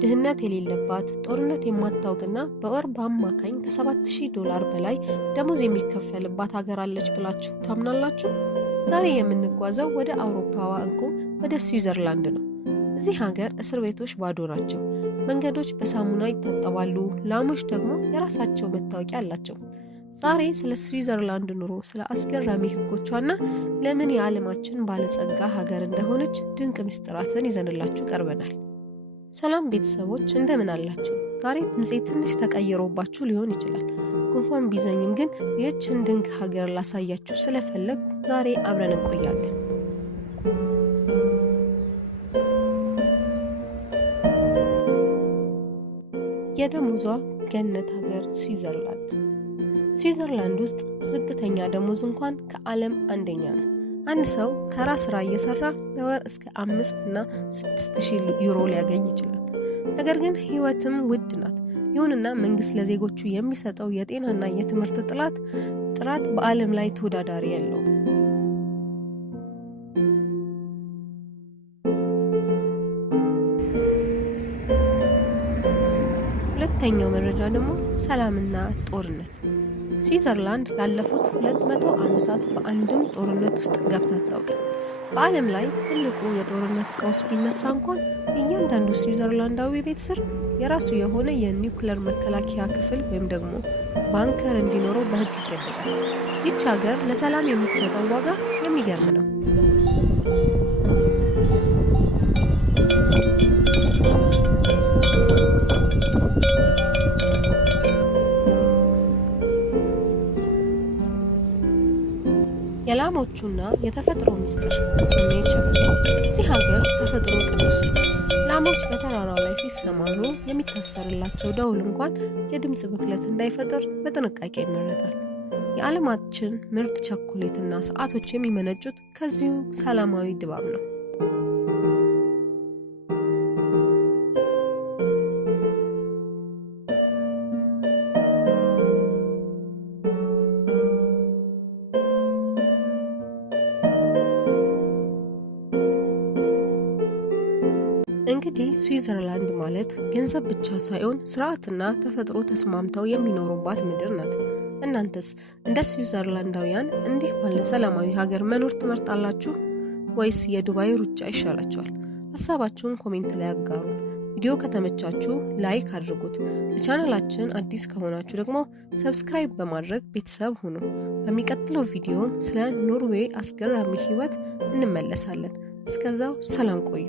ድህነት የሌለባት ጦርነት የማታውቅና በወር በአማካኝ ከ$7,000 በላይ ደሞዝ የሚከፈልባት ሀገር አለች ብላችሁ ታምናላችሁ? ዛሬ የምንጓዘው ወደ አውሮፓዋ እንቁ ወደ ስዊዘርላንድ ነው። እዚህ ሀገር እስር ቤቶች ባዶ ናቸው። መንገዶች በሳሙና ይታጠባሉ። ላሞች ደግሞ የራሳቸው መታወቂያ አላቸው። ዛሬ ስለ ስዊዘርላንድ ኑሮ፣ ስለ አስገራሚ ህጎቿና ለምን የዓለማችን ባለጸጋ ሀገር እንደሆነች ድንቅ ምስጢራትን ይዘንላችሁ ቀርበናል። ሰላም ቤተሰቦች እንደምን አላችሁ? ዛሬ ድምጼ ትንሽ ተቀይሮባችሁ ሊሆን ይችላል። ጉንፋን ቢዘኝም ግን ይህችን ድንቅ ሀገር ላሳያችሁ ስለፈለግኩ ዛሬ አብረን እንቆያለን። የደሞዟ ገነት ሀገር ስዊዘርላንድ። ስዊዘርላንድ ውስጥ ዝቅተኛ ደሞዝ እንኳን ከዓለም አንደኛ ነው። አንድ ሰው ተራ ስራ እየሰራ በወር እስከ 5 እና 6,000 ዩሮ ሊያገኝ ይችላል። ነገር ግን ህይወትም ውድ ናት። ይሁንና መንግስት ለዜጎቹ የሚሰጠው የጤናና የትምህርት ጥራት በዓለም ላይ ተወዳዳሪ የለውም። ሁለተኛው መረጃ ደግሞ ሰላምና ጦርነት። ስዊዘርላንድ ላለፉት 200 ዓመታት በአንድም ጦርነት ውስጥ ገብታ አታውቅም። በዓለም ላይ ትልቁ የጦርነት ቀውስ ቢነሳ እንኳን እያንዳንዱ ስዊዘርላንዳዊ ቤት ስር የራሱ የሆነ የኒውክሌር መከላከያ ክፍል ወይም ደግሞ ባንከር እንዲኖረው በህግ ይገደዳል። ይህች ሀገር ለሰላም የምትሰጠው ዋጋ የሚገርም ነው። የላሞቹና የተፈጥሮ ምስጢር ኔቸር። እዚህ ሀገር ተፈጥሮ ቅዱስ ነው። ላሞች በተራራው ላይ ሲሰማሩ የሚታሰርላቸው ደውል እንኳን የድምፅ ብክለት እንዳይፈጥር በጥንቃቄ ይመረጣል። የዓለማችን ምርጥ ቸኮሌትና ሰዓቶች የሚመነጩት ከዚሁ ሰላማዊ ድባብ ነው። እንግዲህ ስዊዘርላንድ ማለት ገንዘብ ብቻ ሳይሆን ስርዓትና ተፈጥሮ ተስማምተው የሚኖሩባት ምድር ናት። እናንተስ እንደ ስዊዘርላንዳውያን እንዲህ ባለ ሰላማዊ ሀገር መኖር ትመርጣላችሁ ወይስ የዱባይ ሩጫ ይሻላችኋል? ሀሳባችሁን ኮሜንት ላይ አጋሩን። ቪዲዮ ከተመቻችሁ ላይክ አድርጉት። ለቻናላችን አዲስ ከሆናችሁ ደግሞ ሰብስክራይብ በማድረግ ቤተሰብ ሁኑ። በሚቀጥለው ቪዲዮ ስለ ኖርዌይ አስገራሚ ህይወት እንመለሳለን። እስከዛው ሰላም ቆዩ።